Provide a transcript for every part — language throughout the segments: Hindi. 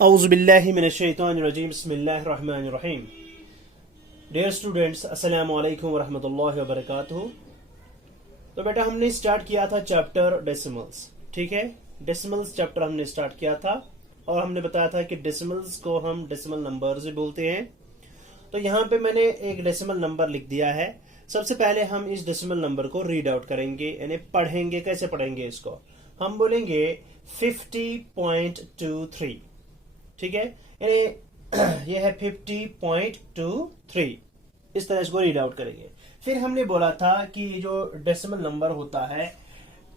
औज़ुबिल्लाहि मिनश्शैतानिर्रजीम बिस्मिल्लाहिर्रहमानिर्रहीम। डियर स्टूडेंट्स, अस्सलामु अलैकुम वरहमतुल्लाहि वबरकातुहू। तो बेटा हमने स्टार्ट किया था चैप्टर डेसिमल्स। ठीक है, डेसिमल्स चैप्टर हमने स्टार्ट किया था और हमने बताया था कि डेसिमल्स को हम डेसिमल नंबर्स भी बोलते हैं। तो यहाँ पे मैंने एक डेसिमल नंबर लिख दिया है। सबसे पहले हम इस डेसिमल नंबर को रीड आउट करेंगे, यानी पढ़ेंगे। कैसे पढ़ेंगे इसको? हम बोलेंगे 50.23। ठीक है, यानी ये है 50.23। इस तरह इसको रीड आउट करेंगे। फिर हमने बोला था कि जो डेसिमल नंबर होता है,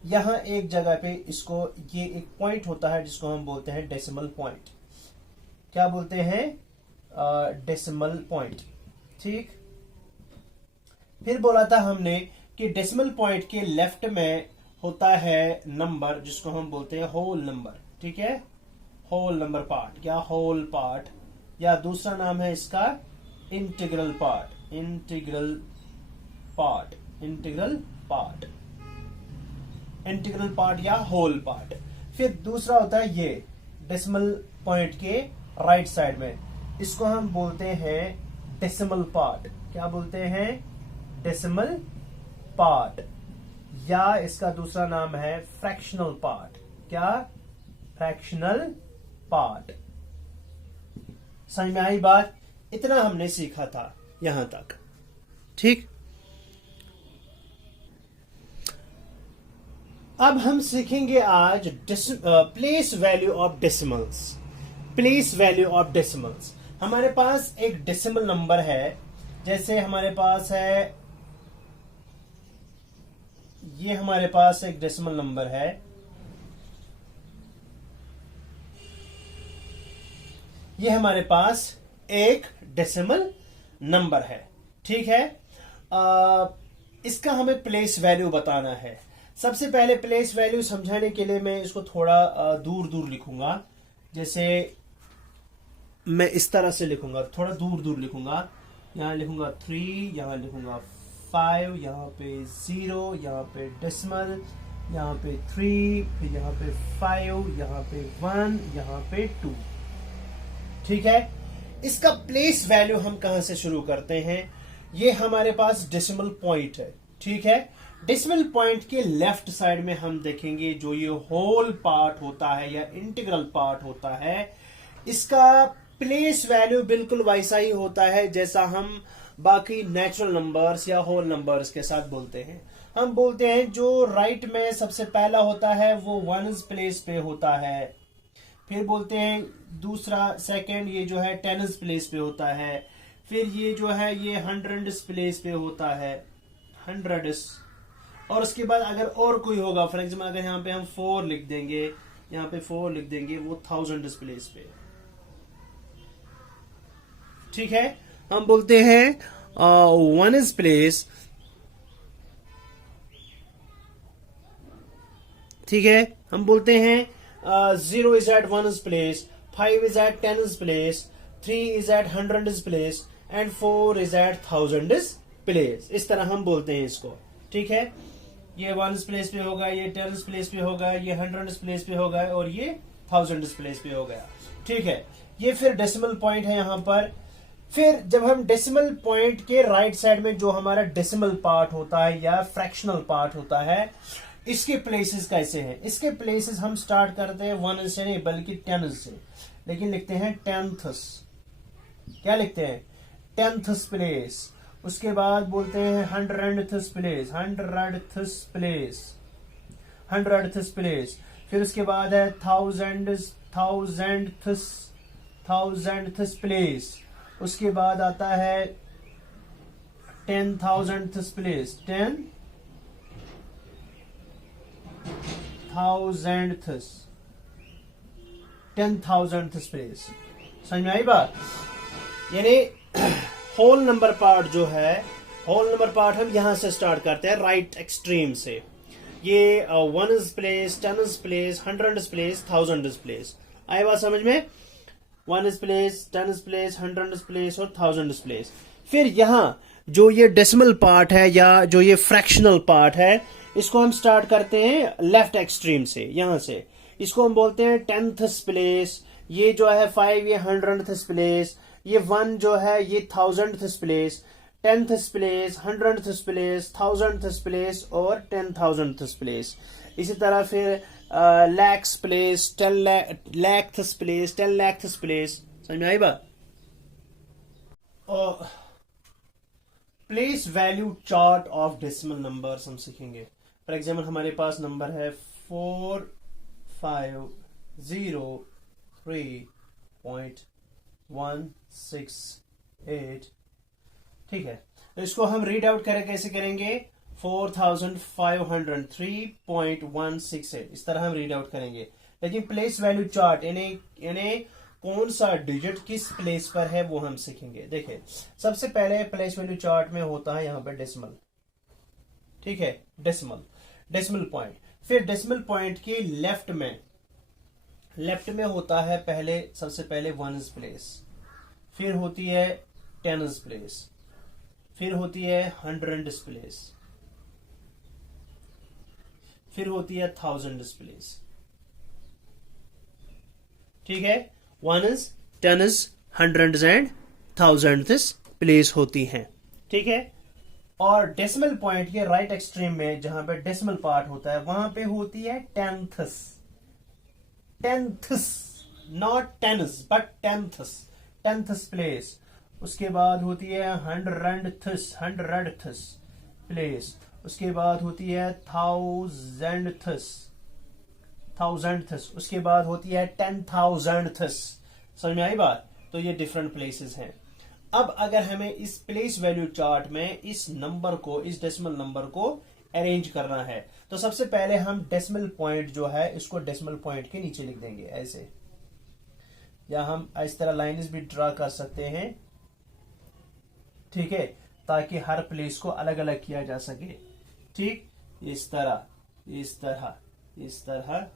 यहाँ एक जगह पे इसको ये एक पॉइंट होता है जिसको हम बोलते हैं डेसिमल पॉइंट। क्या बोलते हैं? Decimal point. ठीक। फिर बोला था हमने कि डेसिमल पॉइंट के लेफ्ट में होता है नंबर जिसको हम बोलते हैं होल नंबर। ठीक है, होल नंबर पार्ट या होल पार्ट, या दूसरा नाम है इसका integral part. Integral part, integral part, integral part या होल पार्ट। फिर दूसरा होता है ये डेसिमल पॉइंट के राइट साइड में, इसको हम बोलते हैं डेसिमल पार्ट। क्या बोलते हैं? डेसिमल पार्ट, या इसका दूसरा नाम है फ्रैक्शनल पार्ट। क्या? Fractional part. समझ में आई बात? इतना हमने सीखा था यहां तक। ठीक। अब हम सीखेंगे आज place value of decimals. Place value of decimals. हमारे पास एक डेसिमल नंबर है, जैसे हमारे पास है ये, हमारे पास एक डेसिमल नंबर है। ये हमारे पास एक डेसिमल नंबर है। ठीक है, इसका हमें प्लेस वैल्यू बताना है। सबसे पहले प्लेस वैल्यू समझाने के लिए मैं इसको थोड़ा दूर दूर लिखूंगा। जैसे मैं इस तरह से लिखूंगा, थोड़ा दूर दूर लिखूंगा। यहां लिखूंगा 3, यहां लिखूंगा 5, यहां पे 0, यहां पे डेसिमल, यहां पे 3, फिर यहां पे 5, यहां पे 1, यहां पे 2। ठीक है, इसका प्लेस वैल्यू हम कहां से शुरू करते हैं? ये हमारे पास डेसिमल पॉइंट है। ठीक है, डेसिमल पॉइंट के लेफ्ट साइड में हम देखेंगे जो ये होल पार्ट होता है या इंटीग्रल पार्ट होता है, इसका प्लेस वैल्यू बिल्कुल वैसा ही होता है जैसा हम बाकी नेचुरल नंबर्स या होल नंबर्स के साथ बोलते हैं। हम बोलते हैं जो राइट में सबसे पहला होता है वो वन्स प्लेस पे होता है। फिर बोलते हैं दूसरा सेकंड ये जो है टेन्स प्लेस पे होता है। फिर ये जो है ये हंड्रेड्स प्लेस पे होता है, हंड्रेड्स। और उसके बाद अगर और कोई होगा, फॉर एग्जाम्पल अगर यहाँ पे हम 4 लिख देंगे, यहाँ पे 4 लिख देंगे, वो थाउजेंड्स प्लेस पे। ठीक है, हम बोलते हैं वन्स प्लेस। ठीक है, हम बोलते हैं 0 is at ones place, 5 is at tens place, 3 is at hundreds place and 4 is at thousands place। इस तरह हम बोलते हैं इसको। ठीक है, ये वन्स प्लेस पे होगा, ये टेन्स प्लेस पे होगा, ये हंड्रेड्स प्लेस पे होगा और ये थाउजेंड्स प्लेस पे हो गया। ठीक है, ये फिर डेसिमल पॉइंट है यहाँ पर। फिर जब हम डेसिमल पॉइंट के राइट साइड में जो हमारा डेसिमल पार्ट होता है या फ्रैक्शनल पार्ट होता है, इसके प्लेसेस कैसे हैं? इसके प्लेसेस हम स्टार्ट करते हैं 1 से नहीं बल्कि 10 से, लेकिन लिखते हैं टेंथस। क्या लिखते हैं? टेंथस प्लेस। उसके बाद बोलते हैं हंड्रेडथस प्लेस, हंड्रेडथस प्लेस, हंड्रेडथस प्लेस। फिर उसके बाद है थाउजेंडथस, थाउजेंडथस प्लेस। उसके बाद आता है 10,000th प्लेस, 10,000th प्लेस। समझ में आई बात? यानी होल नंबर पार्ट जो है, होल नंबर पार्ट हम यहां से स्टार्ट करते हैं राइट एक्सट्रीम से। ये ones place, tens place, hundreds place, thousands place. आई बात समझ में? Ones place, tens place, hundreds place और थाउजेंड्स प्लेस। फिर यहां जो ये डेसिमल पार्ट है या जो ये फ्रैक्शनल पार्ट है, इसको हम स्टार्ट करते हैं लेफ्ट एक्सट्रीम से, यहां से। इसको हम बोलते हैं टेंथस प्लेस, ये जो है 5 ये 100th प्लेस, ये 1 जो है ये 1000th place, 10th place, 100th place, 1000th place और 10,000th प्लेस। इसी तरह फिर lakhs place, 10 lakh place, 10 lakh place. समझ में आई बात? और place value chart of decimal numbers हम सीखेंगे। फॉर एग्जाम्पल हमारे पास नंबर है 4503.168। ठीक है, तो इसको हम रीड आउट करें, कैसे करेंगे? 4503.168 इस तरह हम रीड आउट करेंगे। लेकिन प्लेस वैल्यू चार्ट यानी कौन सा डिजिट किस प्लेस पर है वो हम सीखेंगे। देखिए, सबसे पहले प्लेस वैल्यू चार्ट में होता है यहाँ पे डेसिमल। ठीक है, डेसिमल पॉइंट। फिर डेसिमल पॉइंट के लेफ्ट में होता है सबसे पहले 1's प्लेस, फिर होती है 10's प्लेस, फिर होती है 100's प्लेस, फिर होती है 1000's प्लेस। ठीक है, 1's, 10's, 100's and 1000's place होती हैं। ठीक है, और डेसिमल पॉइंट के राइट एक्सट्रीम में जहां पे डेसिमल पार्ट होता है वहां पे होती है 10ths, not 10's but 10ths place. उसके बाद होती है 100th प्लेस, उसके बाद होती है 1000th, उसके बाद होती है 10,000th। समझ में आई बात? तो ये डिफरेंट प्लेसेस हैं। अब अगर हमें इस प्लेस वैल्यू चार्ट में इस डेसिमल नंबर को अरेंज करना है, तो सबसे पहले हम डेसिमल पॉइंट जो है इसको डेसिमल पॉइंट के नीचे लिख देंगे ऐसे, या हम इस तरह लाइन्स भी ड्रा कर सकते हैं। ठीक है, ताकि हर प्लेस को अलग अलग किया जा सके। ठीक, इस तरह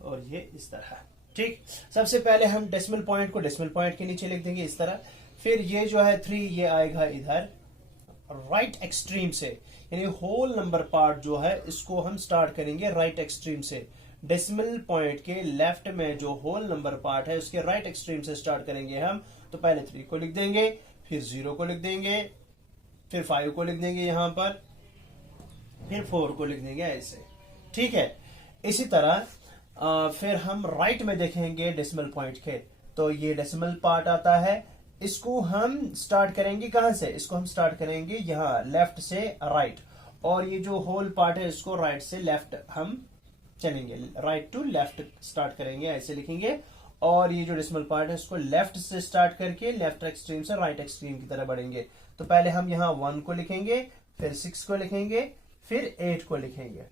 और ये इस तरह। ठीक, सबसे पहले हम डेसिमल पॉइंट को डेसिमल पॉइंट के नीचे लिख देंगे इस तरह। फिर ये जो है 3 ये आएगा इधर राइट एक्सट्रीम से, यानी होल नंबर पार्ट जो है इसको हम स्टार्ट करेंगे राइट एक्सट्रीम से। डेसिमल पॉइंट के लेफ्ट में जो होल नंबर पार्ट है उसके राइट एक्सट्रीम से स्टार्ट करेंगे हम। तो पहले 3 को लिख देंगे, फिर 0 को लिख देंगे, फिर 5 को लिख देंगे यहां पर, फिर 4 को लिख देंगे ऐसे। ठीक है, इसी तरह फिर हम राइट में देखेंगे डेसिमल पॉइंट के, तो ये डेसिमल पार्ट आता है। इसको हम स्टार्ट करेंगे कहां से? इसको हम स्टार्ट करेंगे यहां लेफ्ट से राइट, और ये जो होल पार्ट है इसको राइट से लेफ्ट हम चलेंगे, राइट टू लेफ्ट स्टार्ट करेंगे, ऐसे लिखेंगे। और ये जो डेसिमल पार्ट है इसको लेफ्ट से स्टार्ट करके लेफ्ट एक्सट्रीम से राइट एक्सट्रीम की तरह बढ़ेंगे। तो पहले हम यहाँ 1 को लिखेंगे, फिर 6 को लिखेंगे, फिर 8 को लिखेंगे।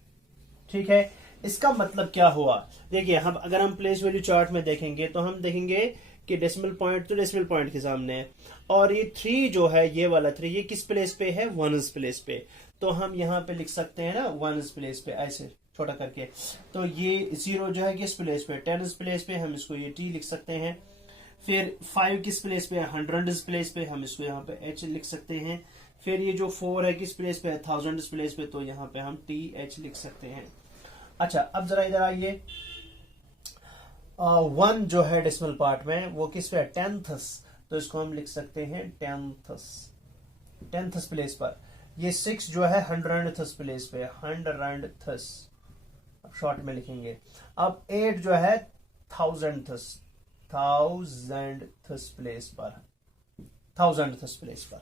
ठीक है, इसका मतलब क्या हुआ? देखिए, हम अगर हम प्लेस वैल्यू चार्ट में देखेंगे तो हम देखेंगे कि डेसिमल पॉइंट तो डेसिमल पॉइंट के सामने है, और ये 3 जो है, ये वाला 3 ये किस प्लेस पे है? 1's प्लेस पे। तो हम यहाँ पे लिख सकते हैं ना 1's प्लेस पे ऐसे छोटा करके। तो ये 0 जो है किस प्लेस पे? 10's प्लेस पे, हम इसको ये T लिख सकते हैं। फिर 5 किस प्लेस पे है? 100's प्लेस पे, हम इसको यहाँ पे H लिख सकते हैं। फिर ये जो 4 है किस प्लेस पे है? 1000's प्लेस पे, तो यहाँ पे हम TH लिख सकते हैं। अच्छा, अब जरा इधर आइए। 1 जो है डेसिमल पार्ट में वो किस पे है? 10ths, तो इसको हम लिख सकते हैं 10ths प्लेस पर। ये 6 जो है 100th प्लेस पे, 100th शॉर्ट में लिखेंगे। अब 8 जो है 1000th प्लेस पर, 1000th प्लेस पर।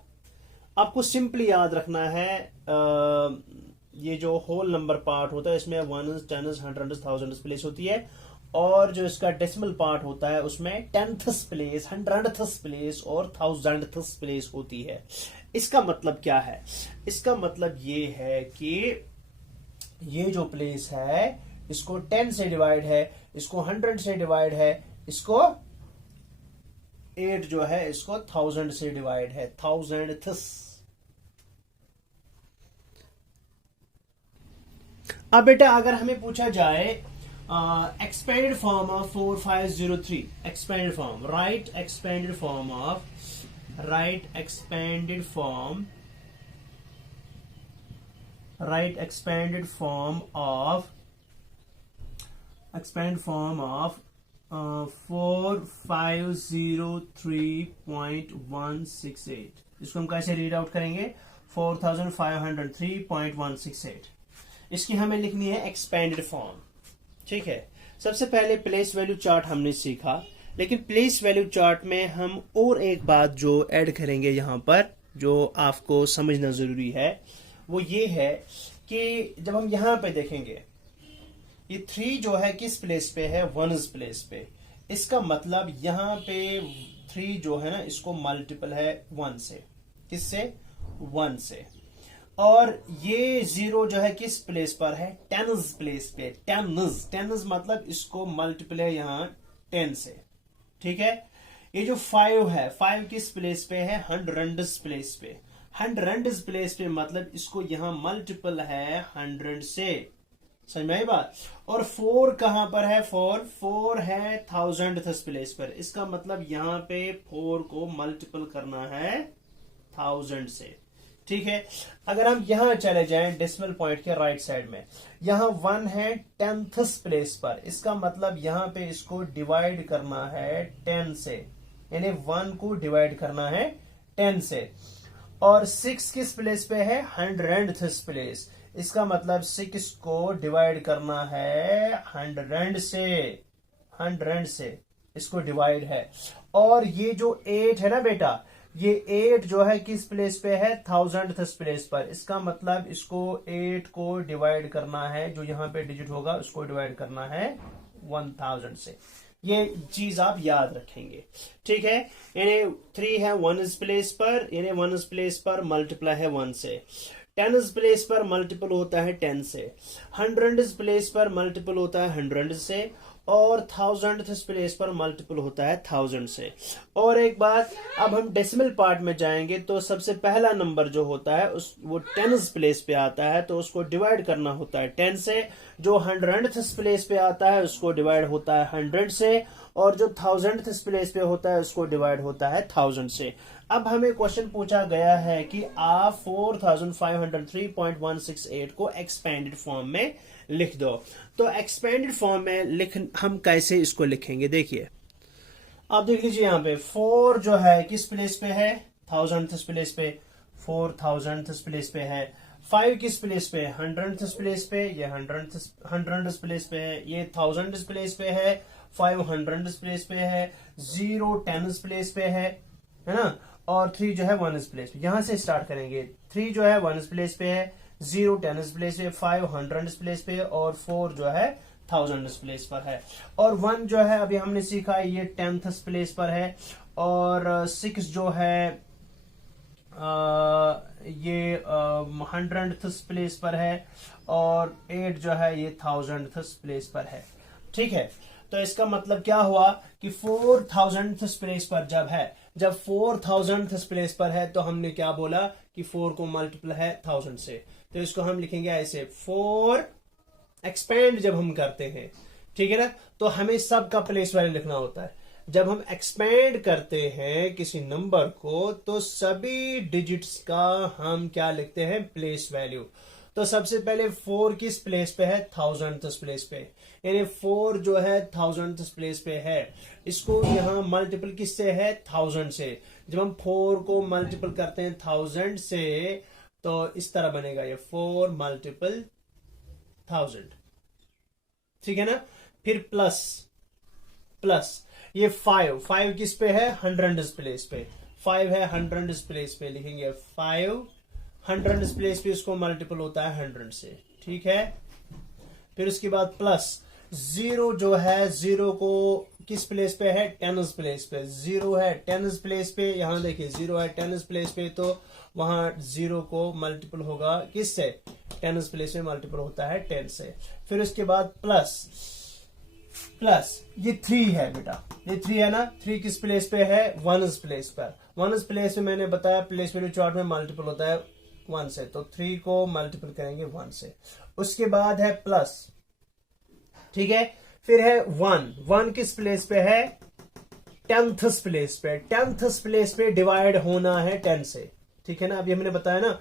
आपको सिंपली याद रखना है, ये जो होल नंबर पार्ट होता है इसमें 1's, 10's, 100's, 1000's place होती है, और जो इसका डेसिमल पार्ट होता है उसमें 10th प्लेस, 100th प्लेस और 1000th प्लेस होती है। इसका मतलब क्या है? इसका मतलब ये है कि ये जो प्लेस है इसको 10 से डिवाइड है, इसको 100 से डिवाइड है, इसको 8 जो है इसको 1000 से डिवाइड है, 1000th। अब बेटा अगर हमें पूछा जाए expanded form of 4503, expanded form, right expanded form of, right expanded form, right expanded form of, expand form of 4503.168। इसको हम कैसे रीड आउट करेंगे? 4503.168। इसकी हमें लिखनी है एक्सपेंडेड फॉर्म। ठीक है, सबसे पहले प्लेस वैल्यू चार्ट हमने सीखा, लेकिन प्लेस वैल्यू चार्ट में हम और एक बात जो ऐड करेंगे यहां पर, जो आपको समझना जरूरी है, वो ये है कि जब हम यहां पे देखेंगे ये 3 जो है किस प्लेस पे है? वन्स प्लेस पे। इसका मतलब यहां पे 3 जो है ना, इसको मल्टीपल है 1 से। किससे? 1 से। और ये 0 जो है किस प्लेस पर है? टेन्स प्लेस पे। टेन्स मतलब इसको मल्टीपल है यहां 10 से। ठीक है, ये जो 5 है, 5 किस प्लेस पे है? हंड्रेड्स प्लेस पे। हंड्रेड्स प्लेस पे मतलब इसको यहां मल्टीपल है 100 से। समझ में आई बात? और 4 कहां पर है? 4 है 1000th प्लेस पर। इसका मतलब यहां पे 4 को मल्टीपल करना है 1000 से। ठीक है, अगर हम यहां चले जाएं डेसिमल पॉइंट के राइट साइड में, यहां 1 है 10th प्लेस पर। इसका मतलब यहां पे इसको डिवाइड करना है 10 से, यानी 1 को डिवाइड करना है 10 से। और 6 किस प्लेस पे है? 100th place. इसका मतलब 6 को डिवाइड करना है 100 से। 100 से इसको डिवाइड है। और ये जो 8 है ना बेटा, ये 8 जो है किस प्लेस पे है? 1000th प्लेस पर। इसका मतलब इसको 8 को डिवाइड करना है, जो यहां पे डिजिट होगा उसको डिवाइड करना है 1000 से। ये चीज आप याद रखेंगे। ठीक है, यानी 3 है 1 प्लेस पर, यानी 1 प्लेस पर मल्टीप्लाई है 1 से। 10 प्लेस पर मल्टीपल होता है 10 से। 100 प्लेस पर मल्टीपल होता है 100 से। और 1000th प्लेस पर मल्टीपल होता है 1000 से। और एक बात, अब हम डेसिमल पार्ट में जाएंगे तो सबसे पहला नंबर जो होता है वो 10th प्लेस पे आता है, तो उसको डिवाइड करना होता है 10 से। जो 100th प्लेस पे आता है उसको डिवाइड होता है 100 से। और जो 1000th प्लेस पे होता है उसको डिवाइड होता है 1000 से। अब हमें क्वेश्चन पूछा गया है कि आप 4503.168 को एक्सपेंडेड फॉर्म में लिख दो। तो एक्सपेंडेड फॉर्म में हम कैसे इसको लिखेंगे? देखिए, आप देख लीजिए यहां पे 4 जो है किस प्लेस पे है? 1000th प्लेस पे। 4 1000th प्लेस पे है। 5 किस प्लेस पे? 100th प्लेस पे। ये 100th प्लेस पे है। ये 1000th प्लेस पे है। 5 100th प्लेस पे है। 0 10th प्लेस पे है ना? और 3 जो है 1st प्लेस पे। यहां से स्टार्ट करेंगे। 3 जो है 1st प्लेस पे है। 0 10th प्लेस पे। 5 100th प्लेस पे। और 4 जो है 1000th प्लेस पर है। और 1 जो है अभी हमने सीखा ये 10th प्लेस पर है। और 6 जो है ये 100th प्लेस पर है। और 8 जो है ये 1000th प्लेस पर है। ठीक है, तो इसका मतलब क्या हुआ कि 4000th प्लेस पर जब 4000th प्लेस पर है तो हमने क्या बोला कि 4 को मल्टीपल है 1000 से। तो इसको हम लिखेंगे ऐसे 4 एक्सपेंड जब हम करते हैं। ठीक है ना, तो हमें सबका प्लेस वैल्यू लिखना होता है। जब हम एक्सपेंड करते हैं किसी नंबर को तो सभी डिजिट्स का हम क्या लिखते हैं? Place value. तो सबसे पहले 4 किस प्लेस पे है? 1000th प्लेस पे। यानी 4 जो है 1000th प्लेस पे है। इसको यहां मल्टीपल किससे है? 1000 से। जब हम 4 को मल्टीपल करते हैं 1000 से तो इस तरह बनेगा ये 4 मल्टीपल 1000। ठीक है ना? फिर प्लस ये 5 किस पे है? 100th प्लेस पे। 5 है 100th प्लेस पे, लिखेंगे 5 100th प्लेस पे। इसको मल्टीपल होता है 100 से। ठीक है, फिर उसके बाद प्लस 0 जो है 0 को किस प्लेस पे है? 10th प्लेस पे। 0 है 10th प्लेस पे। यहां देखिए 0 है 10th प्लेस पे, तो वहां 0 को मल्टीपल होगा किससे? 10th प्लेस में मल्टीपल होता है 10 से। फिर उसके बाद प्लस ये 3 है बेटा, ये 3 है ना? 3 किस प्लेस पे है? 1st प्लेस पर। 1st प्लेस में मैंने बताया प्लेस वैल्यू चार्ट में मल्टीपल होता है 1 से, तो 3 को मल्टीपल करेंगे 1 से। उसके बाद है प्लस। ठीक है, फिर है 1 किस प्लेस पे है? 10th प्लेस पे। 10th प्लेस पे डिवाइड होना है 10 से। ठीक है ना, अभी हमने बताया ना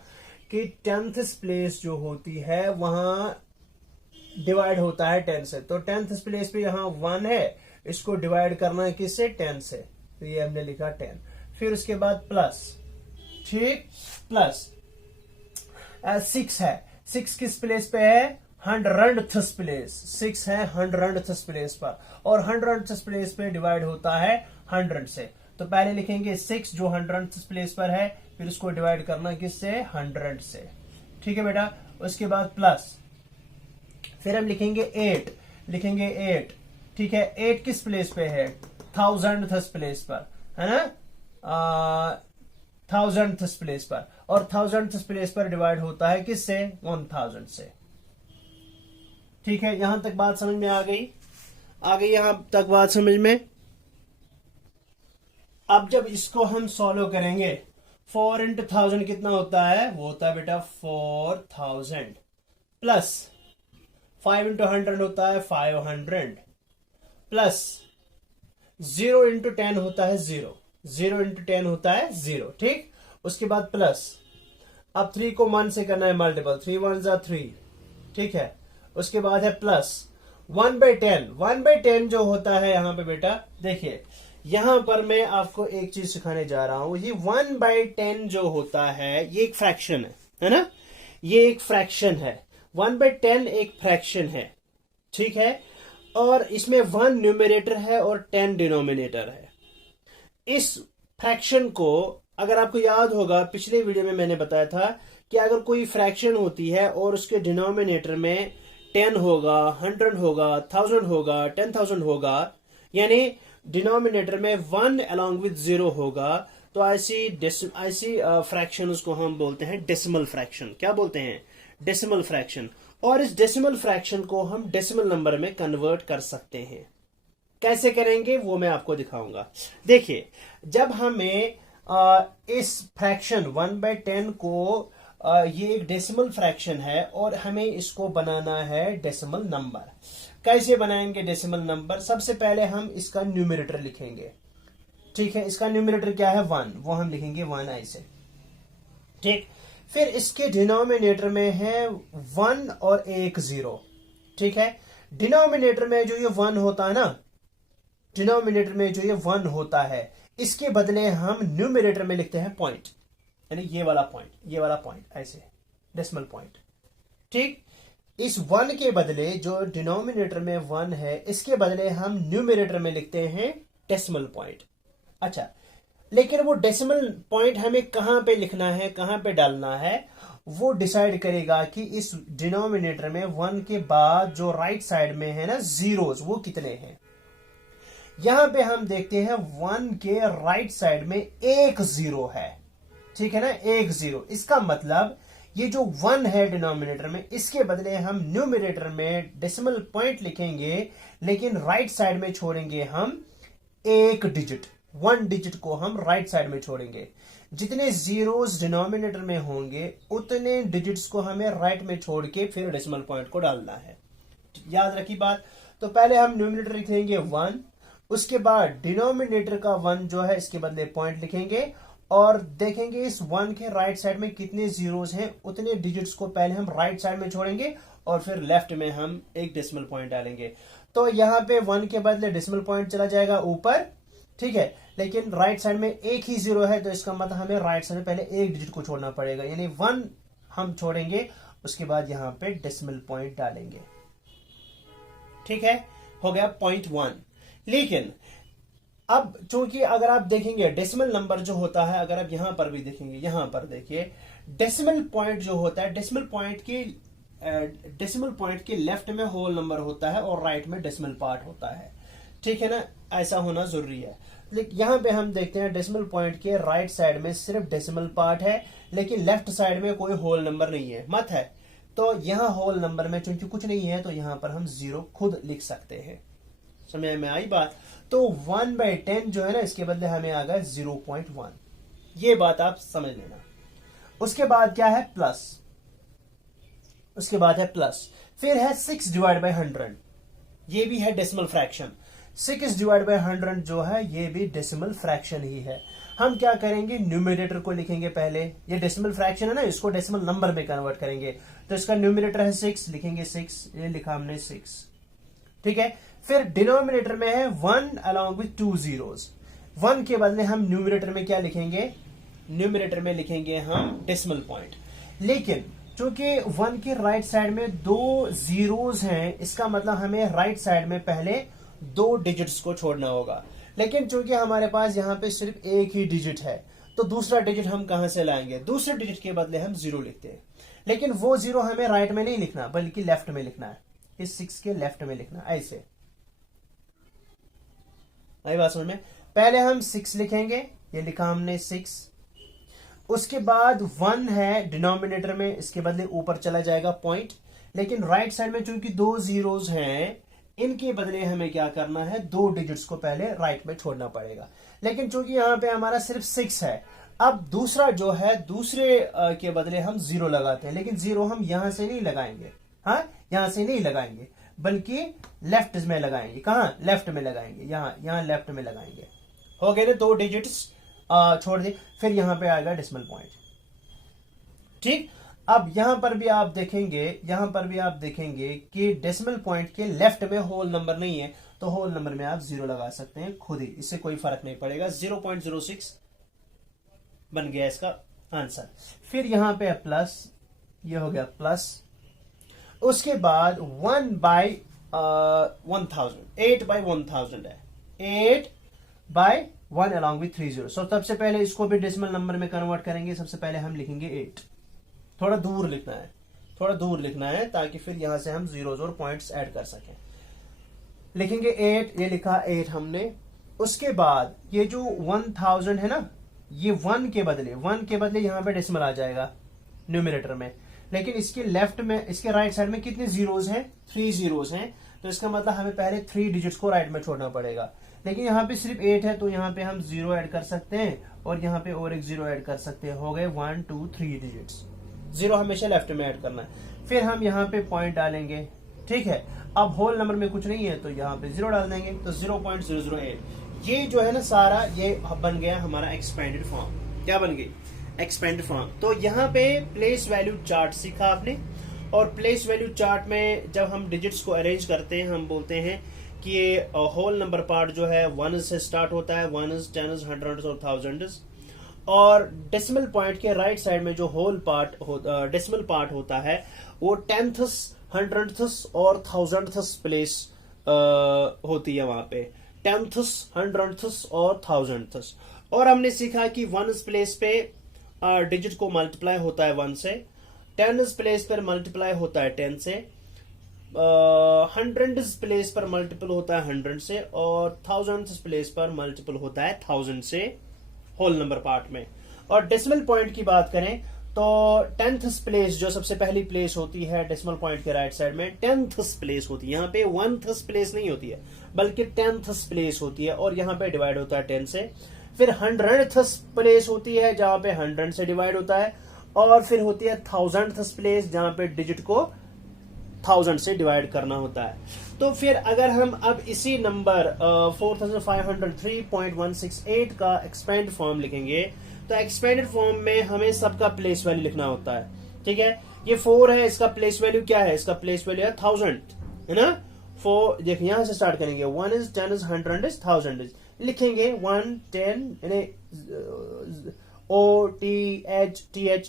कि 10th प्लेस जो होती है वहां डिवाइड होता है 10 से। तो 10th प्लेस पे यहां 1 है, इसको डिवाइड करना है किससे, 10 से, तो ये हमने लिखा 10। फिर उसके बाद प्लस, ठीक, प्लस 6 है, 6 किस प्लेस पे है, 100th प्लेस, 6 है 100th प्लेस पर, और 100th प्लेस पे डिवाइड होता है 100 से। तो पहले लिखेंगे 6 जो 100th प्लेस पर है, फिर उसको डिवाइड करना किससे, 100 से, ठीक है बेटा। उसके बाद प्लस, फिर हम लिखेंगे 8, लिखेंगे 8, ठीक है। 8 किस प्लेस पे है, 1000th प्लेस पर, है ना, 1000th प्लेस पर, और 1000th प्लेस पर डिवाइड होता है किससे, 1000 से, ठीक है। यहां तक बात समझ में आ गई, आ गई यहां तक बात समझ में। अब जब इसको हम सॉल्व करेंगे, 4 into 1000 कितना होता है, वो होता है बेटा 4000, प्लस 5 into 100 होता है 500, प्लस 0 into 10 होता है 0, 0 into 10 होता है 0, ठीक। उसके बाद प्लस, अब 3 को 1 से करना है मल्टीपल, 3 1 जा 3, ठीक है। उसके बाद है प्लस 1/10, 1/10 जो होता है यहां पे बेटा, देखिए यहां पर मैं आपको एक चीज सिखाने जा रहा हूं। ये 1/10 जो होता है ये एक फ्रैक्शन है ना, ये एक फ्रैक्शन है, 1/10 एक फ्रैक्शन है, ठीक है। और इसमें 1 न्यूमरेटर है और 10 डिनोमिनेटर है। इस फ्रैक्शन को, अगर आपको याद होगा पिछले वीडियो में मैंने बताया था कि अगर कोई फ्रैक्शन होती है और उसके डिनोमिनेटर में 10 होगा, 100 होगा, 1000 होगा, 10,000 होगा, यानी डिनोमिनेटर में 1 अलॉन्ग विद 0 होगा, तो ऐसी फ्रैक्शन उसको हम बोलते हैं डेसिमल फ्रैक्शन। क्या बोलते हैं, डेसिमल फ्रैक्शन। और इस डेसिमल फ्रैक्शन को हम डेसिमल नंबर में कन्वर्ट कर सकते हैं। कैसे करेंगे वो मैं आपको दिखाऊंगा। देखिए, जब हमें इस फ्रैक्शन 1/10 को, ये एक डेसिमल फ्रैक्शन है और हमें इसको बनाना है डेसिमल नंबर। कैसे बनाएंगे डेसिमल नंबर, सबसे पहले हम इसका न्यूमरेटर लिखेंगे, ठीक है। इसका न्यूमरेटर क्या है, 1, वो हम लिखेंगे 1 ऐसे, ठीक। फिर इसके डिनोमिनेटर में है 1 और 1 0, ठीक है। डिनोमिनेटर में जो ये 1 होता है ना, डिनोमिनेटर में जो ये 1 होता है, इसके बदले हम न्यूमरेटर में लिखते हैं पॉइंट, यानी ये वाला पॉइंट, ये वाला पॉइंट, ऐसे डेसिमल पॉइंट, ठीक। इस 1 के बदले जो डिनोमिनेटर में 1 है, इसके बदले हम न्यूमरेटर में लिखते हैं डेसिमल पॉइंट। अच्छा, लेकिन वो डेसिमल पॉइंट हमें कहां पे लिखना है, कहां पे डालना है, वो डिसाइड करेगा कि इस डिनोमिनेटर में 1 के बाद जो राइट साइड में है ना जीरोस, वो कितने हैं। यहां पे हम देखते हैं 1 के राइट साइड में 1 0 है, ठीक है ना, 1 0। इसका मतलब ये जो 1 है डिनोमिनेटर में, इसके बदले हम न्यूमरेटर में डेसिमल पॉइंट लिखेंगे, लेकिन राइट साइड में छोड़ेंगे हम 1 डिजिट, 1 डिजिट को हम राइट साइड में छोड़ेंगे। जितने जीरोस डिनोमिनेटर में होंगे उतने डिजिट्स को हमें राइट में छोड़ के फिर डेसिमल पॉइंट को डालना है। याद रखी बात। तो पहले हम न्यूमरेटर लिखेंगे 1, उसके बाद डिनोमिनेटर का 1 जो है इसके बदले पॉइंट लिखेंगे और देखेंगे इस 1 के राइट साइड में कितने जीरोस हैं, उतने डिजिट्स को पहले हम राइट साइड में छोड़ेंगे और फिर लेफ्ट में हम एक डेसिमल पॉइंट डालेंगे। तो यहां पे 1 के बदले डेसिमल पॉइंट चला जाएगा ऊपर, ठीक है, लेकिन राइट साइड में एक ही 0 है, तो इसका मतलब हमें राइट साइड में पहले एक डिजिट को छोड़ना पड़ेगा, यानी 1 हम छोड़ेंगे, उसके बाद यहां पे डेसिमल पॉइंट डालेंगे, ठीक है, हो गया पॉइंट 1। लेकिन अब चूंकि अगर आप देखेंगे डेसिमल नंबर जो होता है, अगर आप यहां पर भी देखेंगे, यहां पर देखिए डेसिमल पॉइंट जो होता है, डेसिमल पॉइंट के लेफ्ट में होल नंबर होता है और राइट में डेसिमल पार्ट होता है, ठीक है ना, ऐसा होना जरूरी है। लेकिन यहां पे हम देखते हैं डेसिमल पॉइंट के राइट साइड में सिर्फ डेसिमल पार्ट है, लेकिन लेफ्ट साइड में कोई होल नंबर नहीं है, मत है। तो यहां होल नंबर में चूंकि कुछ नहीं है, तो यहां पर हम 0 खुद लिख सकते हैं। समझ में आई बात। तो 1/10 जो है ना, इसके बदले हमें आ गया 0.1, ये बात आप समझ लेना। उसके बाद क्या है, प्लस, उसके बाद है प्लस, फिर है 6/100, ये भी है डेसिमल फ्रैक्शन। 6/100 जो है ये भी डेसिमल फ्रैक्शन ही है। हम क्या करेंगे, न्यूमरेटर को लिखेंगे पहले, ये डेसिमल फ्रैक्शन है ना, इसको डेसिमल नंबर में कन्वर्ट करेंगे, तो इसका न्यूमरेटर है 6, लिखेंगे 6, ये लिखा हमने 6, ठीक है। फिर डिनोमिनेटर में है 1 अलॉन्ग विथ 2 zeros। 1 के बदले हम न्यूमिनेटर में क्या लिखेंगे, न्यूमिनेटर में लिखेंगे हम डेसिमल पॉइंट। लेकिन चूंकि 1 के राइट साइड में 2 zeros हैं, इसका मतलब हमें राइट साइड में पहले 2 डिजिट्स को छोड़ना होगा। लेकिन चूंकि हमारे पास यहां पे सिर्फ एक ही डिजिट है, तो दूसरा डिजिट हम कहां से लाएंगे, दूसरे डिजिट के बदले हम 0 लिखते हैं। लेकिन वो 0 हमें राइट में नहीं लिखना, बल्कि लेफ्ट में लिखना है, इस 6 के लेफ्ट में लिखना, ऐसे। आई बात समझ में? पहले हम 6 लिखेंगे, ये लिखा हमने 6। उसके बाद 1 है डिनोमिनेटर में, इसके बदले ऊपर चला जाएगा पॉइंट। लेकिन राइट साइड में चूंकि 2 zeros हैं, इनके बदले हमें क्या करना है, 2 डिजिट्स को पहले राइट में छोड़ना पड़ेगा। लेकिन चूंकि यहां पे हमारा सिर्फ 6 है, अब दूसरा जो है, दूसरे के बदले हम 0 लगाते हैं। लेकिन 0 हम यहां से नहीं लगाएंगे, हाँ यहां से नहीं लगाएंगे, बल्कि लेफ्ट में लगाएंगे। कहां, लेफ्ट में लगाएंगे, यहां लेफ्ट में लगाएंगे। हो गए ना 2 डिजिट्स छोड़ दे। फिर यहां पे आएगा डेसिमल पॉइंट। ठीक, अब यहां पर भी आप देखेंगे कि डेसिमल पॉइंट के लेफ्ट में होल नंबर नहीं है, तो होल नंबर में आप 0 लगा सकते हैं खुद ही, इससे कोई फर्क नहीं पड़ेगा। 0.06 बन गया इसका आंसर। फिर यहां पे प्लस, ये हो गया प्लस। उसके बाद 1/1000, 8/1000 है, 8/1 अलॉन्ग विथ 3 zeros। तो सबसे पहले इसको भी डेसिमल नंबर में कन्वर्ट करेंगे। सबसे पहले हम लिखेंगे 8, थोड़ा दूर लिखना है, ताकि फिर यहां से हम जीरोस और पॉइंट्स ऐड कर सकें। लिखेंगे 8, ये लिखा 8 हमने। उसके बाद ये जो 1000 है ना, ये 1 के बदले यहां पे डेसिमल आ जाएगा न्यूमिनेटर में। लेकिन इसके लेफ्ट में, इसके राइट साइड में कितने जीरोस हैं, 3 zeros हैं। तो इसका मतलब हमें पहले 3 डिजिट्स को राइट में छोड़ना पड़ेगा। लेकिन यहाँ पे सिर्फ 8 है, तो यहाँ पे हम 0 ऐड कर सकते हैं, और यहाँ पे और एक 0 ऐड कर सकते हैं। हो गए 1 2 3 डिजिट्स। 0 हमेशा लेफ्ट में ऐड करना है। फिर हम यहाँ पे पॉइंट डालेंगे, ठीक है। अब होल नंबर में कुछ नहीं है, तो यहाँ पे 0 डाल देंगे, तो 0.008। ये जो है ना सारा, ये बन गया हमारा एक्सपेंडेड फॉर्म। क्या बन गई, एक्सपेंडेड फॉर्म। तो यहाँ पे प्लेस वैल्यू चार्ट सीखा आपने, और प्लेस वैल्यू चार्ट में जब हम डिजिट्स को अरेंज करते हैं, हम बोलते हैं कि ये होल नंबर पार्ट जो है 1 से स्टार्ट होता है, 1s, 10s, 100s और 1000s। और डेसिमल पॉइंट के राइट साइड में जो होल पार्ट डेसिमल पार्ट होता है, वो 10ths, 100ths और 1000ths प्लेस होती है वहां पे, 10ths, 100ths और 1000ths। और हमने सीखा कि 1s प्लेस पे डिजिट को मल्टीप्लाई होता है 1 से, 10s प्लेस पर मल्टीप्लाई होता है 10 से, 100s प्लेस पर मल्टीपल होता है 100 से, और 1000s प्लेस पर मल्टीपल होता है 1000 से होल नंबर पार्ट में। और डेसिमल पॉइंट की बात करें तो 10th प्लेस जो सबसे पहली प्लेस होती है डेसिमल पॉइंट के राइट साइड में, 10th प्लेस होती है। यहाँ पे 1th प्लेस नहीं होती है, बल्कि 10th प्लेस होती है, और यहाँ पे डिवाइड होता है 10 से। फिर 100th प्लेस होती है, जहां पे 100 से डिवाइड होता है, और फिर होती है 1000th प्लेस, जहां पे डिजिट को 1000 से डिवाइड करना होता है। तो फिर अगर हम अब इसी नंबर 4503.168 का एक्सपेंड फॉर्म लिखेंगे, तो एक्सपेंडेड फॉर्म में हमें सबका प्लेस वैल्यू लिखना होता है, ठीक है। ये 4 है, इसका प्लेस वैल्यू क्या है, इसका प्लेस वैल्यू है 1000, है ना। 4 देखिए यहां से स्टार्ट करेंगे, 1s, 10s, 100s, 1000s लिखेंगे। 1 10 OTH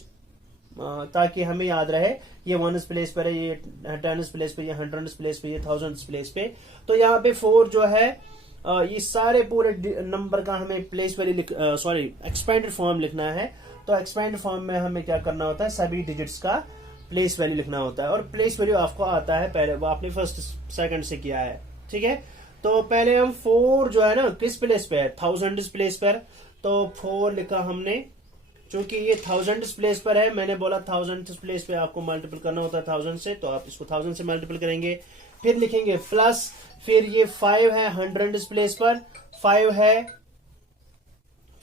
ताकि हमें याद रहे ये 1s प्लेस पर है, ये 10s प्लेस पे, ये 100s प्लेस पे, ये 1000s प्लेस पे। तो यहाँ पे 4 जो है ये सारे पूरे नंबर का हमें place value sorry expanded form लिखना है। तो एक्सपेंडेड फॉर्म में हमें क्या करना होता है, सभी डिजिट्स का प्लेस वैल्यू लिखना होता है। और प्लेस वैल्यू आपको आता है पहले, वो आपने फर्स्ट सेकंड से किया है, ठीक है। तो पहले हम 4 जो है ना किस प्लेस पे है, 1000s प्लेस पर। तो 4 लिखा हमने, चूंकि ये 1000s प्लेस पर है, मैंने बोला 1000s प्लेस पे आपको मल्टीपल करना होता है 1000 से, तो आप इसको 1000 से मल्टीपल करेंगे। फिर लिखेंगे प्लस, फिर ये 5 है 100s प्लेस पर, 5 है,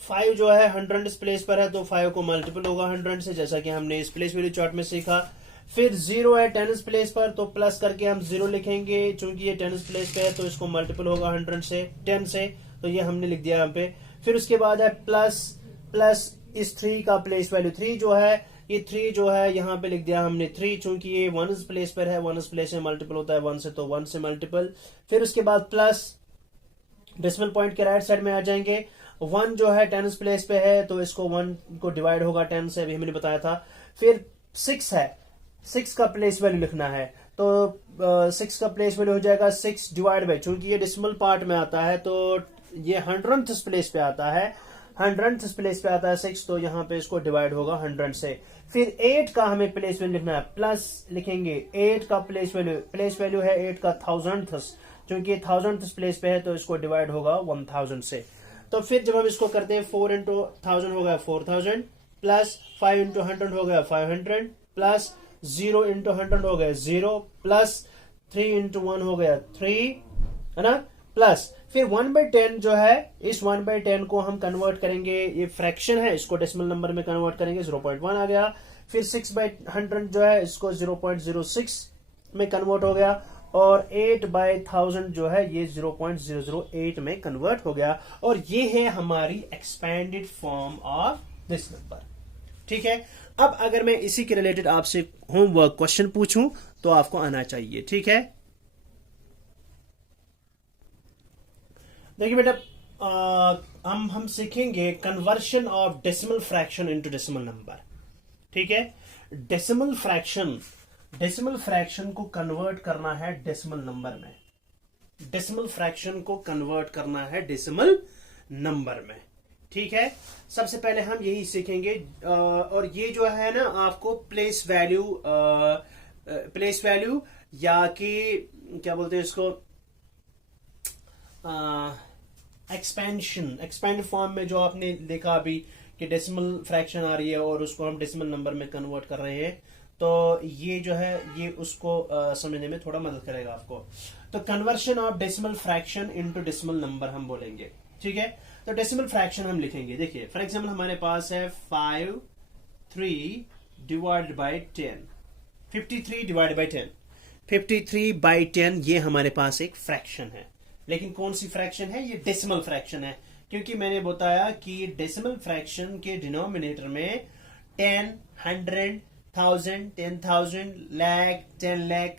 5 जो है 100s प्लेस पर है, तो 5 को मल्टीपल होगा 100 से, जैसा कि हमने इस प्लेस वैल्यू चार्ट में सीखा। फिर 0 है 10s प्लेस पर, तो प्लस करके हम 0 लिखेंगे, चूंकि ये 10s प्लेस पे है तो इसको मल्टीपल होगा 100 से, 10 से, तो ये हमने लिख दिया यहाँ पे। फिर उसके बाद है प्लस, प्लस इस 3 का प्लेस वैल्यू 3 जो है, ये 3 जो है यहाँ पे लिख दिया हमने 3, चूंकि ये 1 प्लेस पर है, 1 प्लेस में मल्टीपल होता है 1 से, तो 1 से मल्टीपल। फिर उसके बाद प्लस, डेसिमल पॉइंट के राइट साइड में आ जाएंगे। 1 जो है 10 प्लेस पे है, तो इसको 1 को डिवाइड होगा 10 से, अभी हमने बताया था। फिर 6 है, 6 का प्लेस वैल्यू लिखना है, तो 6 का प्लेस वैल्यू हो जाएगा 6 डिवाइड बाई, चूंकि ये डेसिमल पार्ट में आता है तो ये 100th प्लेस पे आता है, 100th प्लेस पे आता है 6, तो यहाँ पे इसको डिवाइड होगा 100 से। फिर 8 का हमें प्लेस वैल्यू लिखना है, प्लस लिखेंगे 8 का प्लेस वैल्यू है 8 का 1000th, क्योंकि 1000th प्लेस पे है तो इसको डिवाइड होगा 1000 से। तो फिर जब हम इसको करते हैं 4 इंटू 1000 हो गया 4000, प्लस 5 इंटू 100 हो गया 500, प्लस 0 इंटू 100 हो गया 0, प्लस 3 इंटू 1 हो गया 3, है ना, प्लस फिर 1/10 जो है, इस 1/10 को हम कन्वर्ट करेंगे, ये फ्रैक्शन है, इसको डेसिमल नंबर में कन्वर्ट करेंगे, 0.1 आ गया। फिर 6/100 जो है, इसको 0.06 में कन्वर्ट हो गया, और 8/1000 जो है ये 0.008 में कन्वर्ट हो गया। और ये है हमारी expanded form of this number. ठीक है, अब अगर मैं इसी के रिलेटेड आपसे होमवर्क क्वेश्चन पूछूं तो आपको आना चाहिए। ठीक है, देखिए बेटा, हम सीखेंगे conversion of decimal fraction into decimal number. ठीक है, डेसिमल फ्रैक्शन को कन्वर्ट करना है डेसिमल नंबर में, डेसिमल फ्रैक्शन को कन्वर्ट करना है डेसिमल नंबर में। ठीक है, सबसे पहले हम यही सीखेंगे, और ये जो है ना आपको प्लेस वैल्यू या कि क्या बोलते हैं इसको, एक्सपेंड फॉर्म में जो आपने देखा अभी कि डेसिमल फ्रैक्शन आ रही है और उसको हम डेसिमल नंबर में कन्वर्ट कर रहे हैं, तो ये जो है ये उसको समझने में थोड़ा मदद करेगा आपको। तो conversion of decimal fraction into decimal number हम बोलेंगे। ठीक है, तो डेसिमल फ्रैक्शन हम लिखेंगे, देखिए फॉर एग्जांपल हमारे पास है 53 डिवाइडेड बाय 10, 53 डिवाइडेड बाय 10, 53/10 ये हमारे पास एक फ्रैक्शन है। लेकिन कौन सी फ्रैक्शन है, ये डेसिमल फ्रैक्शन है, क्योंकि मैंने बताया कि डेसिमल फ्रैक्शन के डिनोमिनेटर में 10, 100, 1000, 10,000, लाख, 10 लाख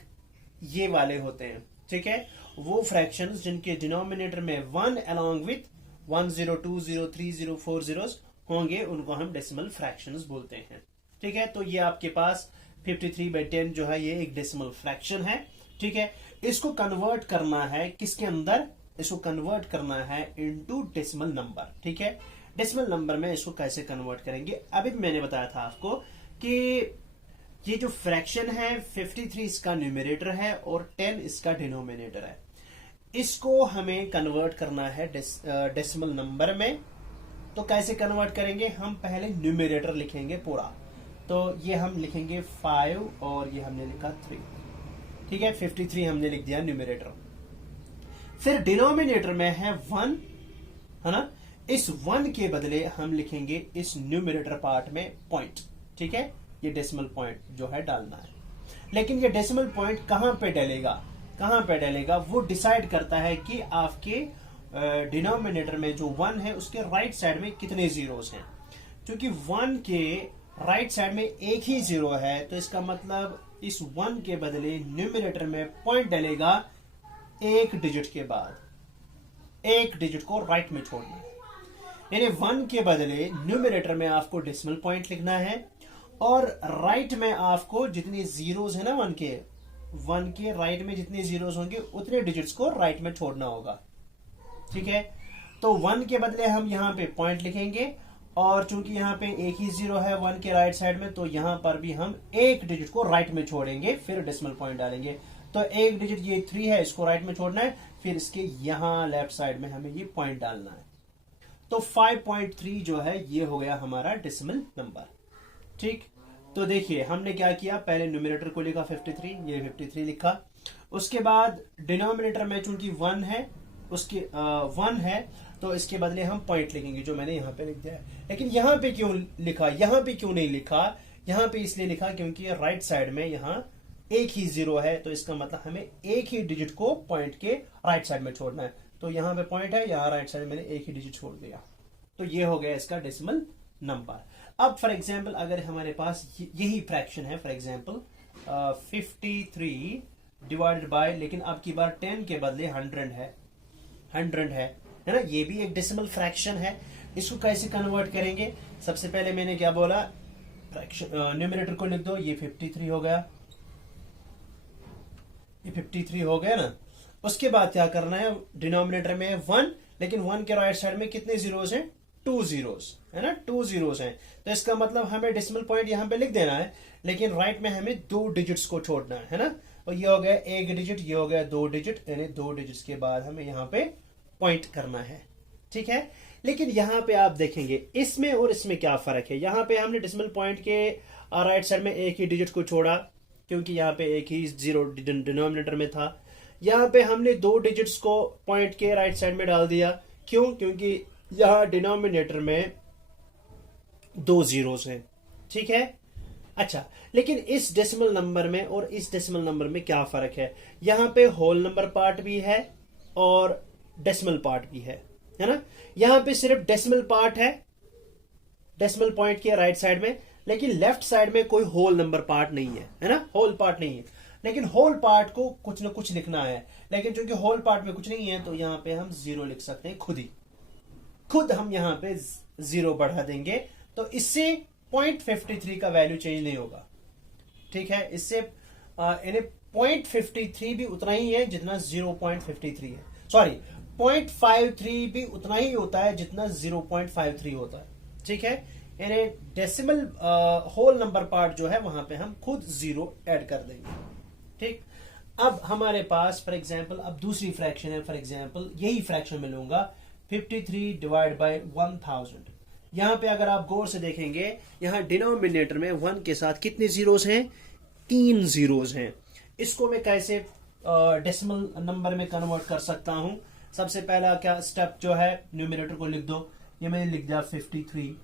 ये वाले होते हैं। ठीक है, वो फ्रैक्शंस जिनके डिनोमिनेटर में 1 अलॉन्ग विथ 1 0 2 0 3 0 4 zeros होंगे, उनको हम डेसिमल फ्रैक्शंस बोलते हैं। ठीक है, तो ये आपके पास 53/10 जो है ये एक डेसिमल फ्रैक्शन है। ठीक है, इसको कन्वर्ट करना है किसके अंदर, इसको कन्वर्ट करना है इनटू डेसिमल नंबर। ठीक है, डेसिमल नंबर में इसको कैसे कन्वर्ट करेंगे, अभी मैंने बताया था आपको कि ये जो फ्रैक्शन है 53 इसका न्यूमरेटर है और 10 इसका डिनोमिनेटर है, इसको हमें कन्वर्ट करना है डेसिमल नंबर में। तो कैसे कन्वर्ट करेंगे, हम पहले न्यूमरेटर लिखेंगे पूरा, तो ये हम लिखेंगे 5 और ये हमने लिखा 3। ठीक है, 53 हमने लिख दिया न्यूमरेटर। फिर डिनोमिनेटर में है 1, है ना, इस 1 के बदले हम लिखेंगे इस न्यूमरेटर पार्ट में पॉइंट। ठीक है, ये डेसिमल पॉइंट जो है डालना है, लेकिन ये डेसिमल पॉइंट कहां पे डलेगा, वो डिसाइड करता है कि आपके डिनोमिनेटर में जो 1 है उसके राइट साइड में कितने जीरोस हैं। क्योंकि 1 के राइट साइड में एक ही जीरो है, तो इसका मतलब इस 1 के बदले न्यूमरेटर में पॉइंट डलेगा एक डिजिट के बाद, एक डिजिट को राइट में छोड़ना है। यानी 1 के बदले न्यूमरेटर में आपको डेसिमल पॉइंट लिखना है, और राइट में आपको जितने जीरोस है ना 1 के राइट में जितने जीरोस होंगे उतने डिजिट्स को राइट में छोड़ना होगा। ठीक है, तो 1 के बदले हम यहाँ पे पॉइंट लिखेंगे, और चूंकि यहाँ पे एक ही जीरो है 1 के राइट साइड में, तो यहाँ पर भी हम एक डिजिट को राइट में छोड़ेंगे, फिर डेसिमल पॉइंट डालेंगे। तो एक डिजिट ये 3 है, इसको राइट में छोड़ना है, फिर इसके यहाँ लेफ्ट साइड में हमें ये पॉइंट डालना है। तो 5.3 जो है ये हो गया हमारा डेसिमल नंबर। ठीक, तो देखिए हमने क्या किया, पहले न्यूमरेटर को लिखा 53, ये 53 लिखा, उसके बाद डिनोमिनेटर में चूंकि 1 है, उसके 1 है, तो इसके बदले हम पॉइंट लिखेंगे जो मैंने यहाँ पे लिख दिया है। लेकिन यहाँ पे क्यों लिखा, यहाँ पे क्यों नहीं लिखा, यहाँ पे इसलिए लिखा क्योंकि राइट साइड में यहाँ एक ही जीरो है, तो इसका मतलब हमें एक ही डिजिट को पॉइंट के राइट साइड में छोड़ना है। तो यहाँ पे पॉइंट है, यहाँ राइट साइड में मैंने एक ही डिजिट छोड़ दिया, तो ये हो गया इसका डेसिमल नंबर। अब फॉर एग्जाम्पल अगर हमारे पास यही फ्रैक्शन है, फॉर एग्जाम्पल 53 डिवाइडेड बाय, लेकिन अब की बार 10 के बदले 100 है ना, ये भी एक डेसिमल फ्रैक्शन है। इसको कैसे कन्वर्ट करेंगे? सबसे पहले मैंने क्या बोला, फ्रैक्शन न्यूमरेटर को लिख दो, ये 53 हो गया, ये 53 हो गया ना। उसके बाद क्या करना है, डिनोमिनेटर में 1, लेकिन 1 के राइट साइड में कितने जीरोस हैं? 2 जीरोस है ना, 2 जीरोस हैं। तो इसका मतलब हमें डेसिमल पॉइंट यहां पे लिख देना है, लेकिन राइट में हमें 2 डिजिट्स को छोड़ना है ना। और ये हो गया 1 डिजिट, ये हो गया 2 डिजिट, यानी 2 डिजिट्स के बाद हमें यहाँ पे पॉइंट करना है, ठीक है। लेकिन यहाँ पे आप देखेंगे इसमें और इसमें क्या फर्क है। यहाँ पे हमने डेसिमल पॉइंट के राइट साइड में एक ही डिजिट को छोड़ा, क्योंकि यहाँ पे एक ही जीरो डिनोमिनेटर में था। यहाँ पे हमने 2 डिजिट्स को पॉइंट के राइट साइड में डाल दिया, क्यों? क्योंकि यहाँ डिनोमिनेटर में 2 जीरोस हैं, ठीक है। अच्छा, लेकिन इस डेसिमल नंबर में और इस डेसिमल नंबर में क्या फर्क है? यहाँ पे होल नंबर पार्ट भी है और डेसिमल पार्ट भी है ना। यहाँ पे सिर्फ डेसिमल पार्ट है डेसिमल पॉइंट के राइट साइड में, लेकिन लेफ्ट साइड में कोई होल नंबर पार्ट नहीं है ना, होल पार्ट नहीं है। लेकिन होल पार्ट को कुछ ना कुछ लिखना है, लेकिन चूंकि होल पार्ट में कुछ नहीं है तो यहाँ पे हम 0 लिख सकते हैं, खुद हम यहाँ पे 0 बढ़ा देंगे, तो इससे 0.53 का वैल्यू चेंज नहीं होगा, ठीक है। इससे यानी 0.53 भी उतना ही है जितना 0.53 है, सॉरी 0.53 भी उतना ही होता है जितना 0.53 होता है, ठीक है। यानी डेसिमल होल नंबर पार्ट जो है वहां पे हम खुद 0 ऐड कर देंगे, ठीक। अब हमारे पास फॉर एग्जांपल अब दूसरी फ्रैक्शन है, फॉर एग्जांपल यही फ्रैक्शन में लूंगा 53 डिवाइड बाय 1000। यहां पे अगर आप गौर से देखेंगे, यहां डिनोमिनेटर में 1 के साथ कितने जीरोस हैं? 3 जीरोस हैं। इसको मैं कैसे डेसिमल नंबर में कन्वर्ट कर सकता हूं? सबसे पहला क्या स्टेप जो है, न्यूमरेटर को लिख दो, ये मैंने लिख दिया 53,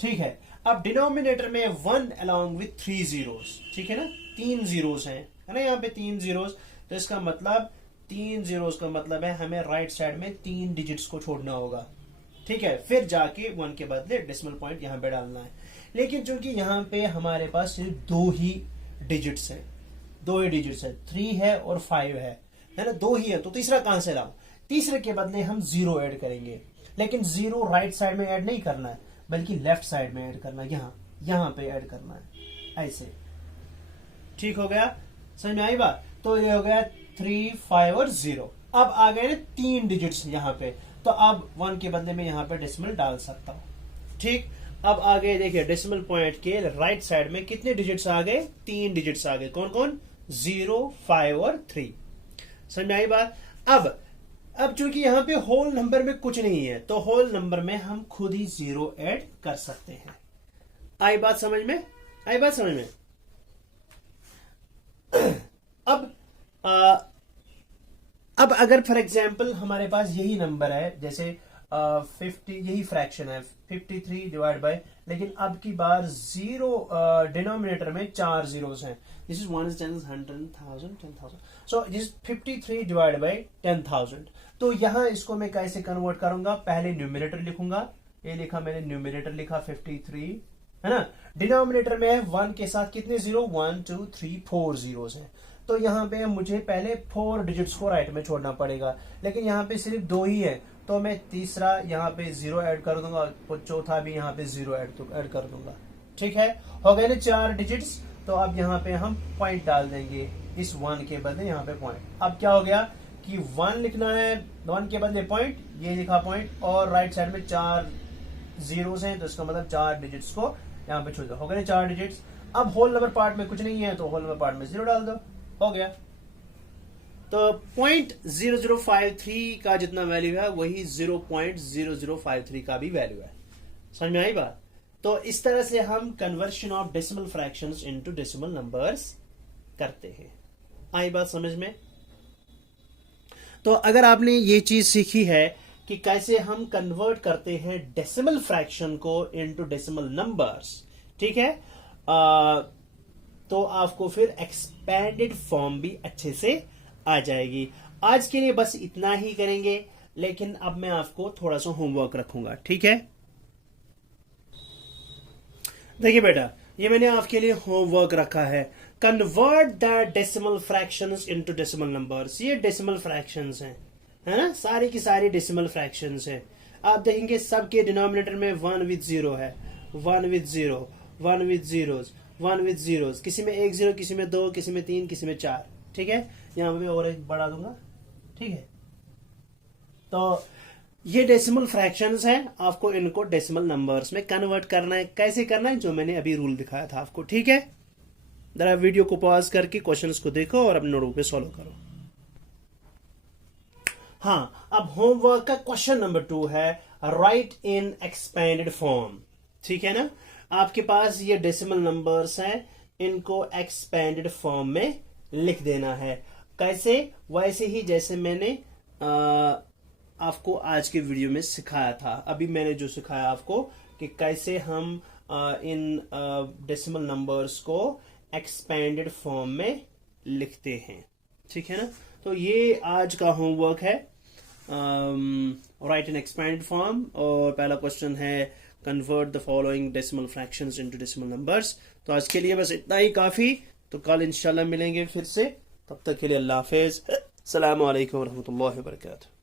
ठीक है। अब डिनोमिनेटर में 1 अलॉन्ग विथ 3 जीरोस, ठीक है ना, 3 जीरोस हैं, है ना, यहाँ पे 3 जीरोस। तो इसका मतलब 3 जीरोस का मतलब है हमें राइट साइड में 3 डिजिट्स को छोड़ना होगा, ठीक है। फिर जाके 1 के बदले डेसिमल पॉइंट यहाँ पे डालना है। लेकिन चूंकि यहाँ पे हमारे पास सिर्फ 2 ही डिजिट्स हैं, 3 है और 5 है ना, 2 ही है, तो तीसरा कहां से लाऊं? तीसरे के बदले हम 0 ऐड करेंगे, लेकिन 0 राइट साइड में ऐड नहीं करना है, बल्कि लेफ्ट साइड में ऐड करना है, यहां पे ऐड करना है, ऐसे, ठीक हो गया, समझ में आई बात? तो ये हो गया 3, 5 और 0। अब आ गए ना 3 डिजिट्स यहाँ पे, तो अब 1 के बदले में यहाँ पे डेसिमल डाल सकता हूं, ठीक। अब आ गए, देखिए डेसिमल पॉइंट के राइट साइड में कितने डिजिट्स आ गए? 3 डिजिट्स आ गए, कौन कौन? 0, 5 और 3। समझ में आई बात? अब चूंकि यहाँ पे होल नंबर में कुछ नहीं है, तो होल नंबर में हम खुद ही 0 ऐड कर सकते हैं। आई बात समझ में? अब अगर फॉर एग्जांपल हमारे पास यही नंबर है, जैसे 50, यही फ्रैक्शन है 53 डिवाइड बाय, लेकिन अब की बार 0 डिनोमिनेटर में 4 जीरोस हैं। This is 1 10 100 10,000 so this 53 divide by 10,000। तो यहां इसको मैं कैसे कन्वर्ट करूंगा? पहले न्यूमरेटर लिखूंगा, ये लिखा मैंने, न्यूमरेटर लिखा 53, है ना। डिनोमिनेटर में 1 के साथ कितने जीरो? 1 2 3 4 जीरोस हैं, तो यहाँ पे मुझे पहले 4 डिजिट्स को राइट में छोड़ना पड़ेगा, लेकिन यहाँ पे सिर्फ 2 ही है, तो मैं तीसरा यहाँ पे 0 ऐड कर दूंगा और चौथा भी यहाँ पे 0 ऐड कर दूंगा, ठीक है। हो गए ना 4 डिजिट्स, तो अब यहाँ पे हम पॉइंट डाल देंगे, इस 1 के बदले यहाँ पे पॉइंट। अब क्या हो गया कि 1 लिखना है, 1 के बदले पॉइंट, ये लिखा पॉइंट, और राइट साइड में 4 जीरोस हैं, तो इसका मतलब 4 डिजिट्स को यहाँ पे छोड़ दो। हो गए 4 डिजिट्स। अब होल नंबर पार्ट में कुछ नहीं है, तो होल नंबर पार्ट में 0 डाल दो, हो गया। तो 0.0053 का जितना वैल्यू है वही 0.0053 का भी वैल्यू है। समझ में आई बात? तो इस तरह से हम conversion of decimal fractions into decimal numbers करते हैं। आई बात समझ में? तो अगर आपने ये चीज सीखी है कि कैसे हम कन्वर्ट करते हैं डेसिमल फ्रैक्शन को इनटू डेसिमल नंबर्स, ठीक है, तो आपको फिर एक्सपेंडेड फॉर्म भी अच्छे से आ जाएगी। आज के लिए बस इतना ही करेंगे, लेकिन अब मैं आपको थोड़ा सा होमवर्क रखूंगा, ठीक है। देखिए बेटा, ये मैंने आपके लिए होमवर्क रखा है। Convert the decimal fractions into decimal numbers. ये डेसिमल फ्रैक्शंस हैं, है ना, सारी की सारी डेसिमल फ्रैक्शंस हैं। आप देखेंगे सबके डिनोमिनेटर में 1 विद 0 है, 1 with 0, 1 with zeros, 1 with zeros, किसी में 1 0, किसी में 2, किसी में 3, किसी में 4। ठीक है, यहां पे मैं और एक बढ़ा दूंगा। ठीक है, तो ये डेसिमल फ्रैक्शंस हैं, आपको इनको डेसिमल नंबर्स में कन्वर्ट करना है। कैसे करना है, जो मैंने अभी रूल दिखाया था आपको। ठीक है, जरा वीडियो को पॉज करके क्वेश्चंस को देखो और अपने नोटबुक पे सॉल्व करो। हाँ, अब होमवर्क का क्वेश्चन नंबर 2 है, राइट इन एक्सपेंडेड फॉर्म। ठीक है ना, आपके पास ये डेसिमल नंबर्स हैं, इनको एक्सपेंडेड फॉर्म में लिख देना है। कैसे, वैसे ही जैसे मैंने आपको आज के वीडियो में सिखाया था। अभी मैंने जो सिखाया आपको कि कैसे हम इन डेसिमल नंबर्स को एक्सपेंडेड फॉर्म में लिखते हैं। ठीक है ना, तो ये आज का होमवर्क है, राइट इन एक्सपेंडेड फॉर्म। और पहला क्वेश्चन है, convert the following decimal fractions into decimal numbers. तो आज के लिए बस इतना ही काफी। तो कल इंशाल्लाह मिलेंगे फिर से, तब तक के लिए अल्लाह हाफिज। अस्सलाम वालेकुम रहमतुल्लाहि व बरकातहू।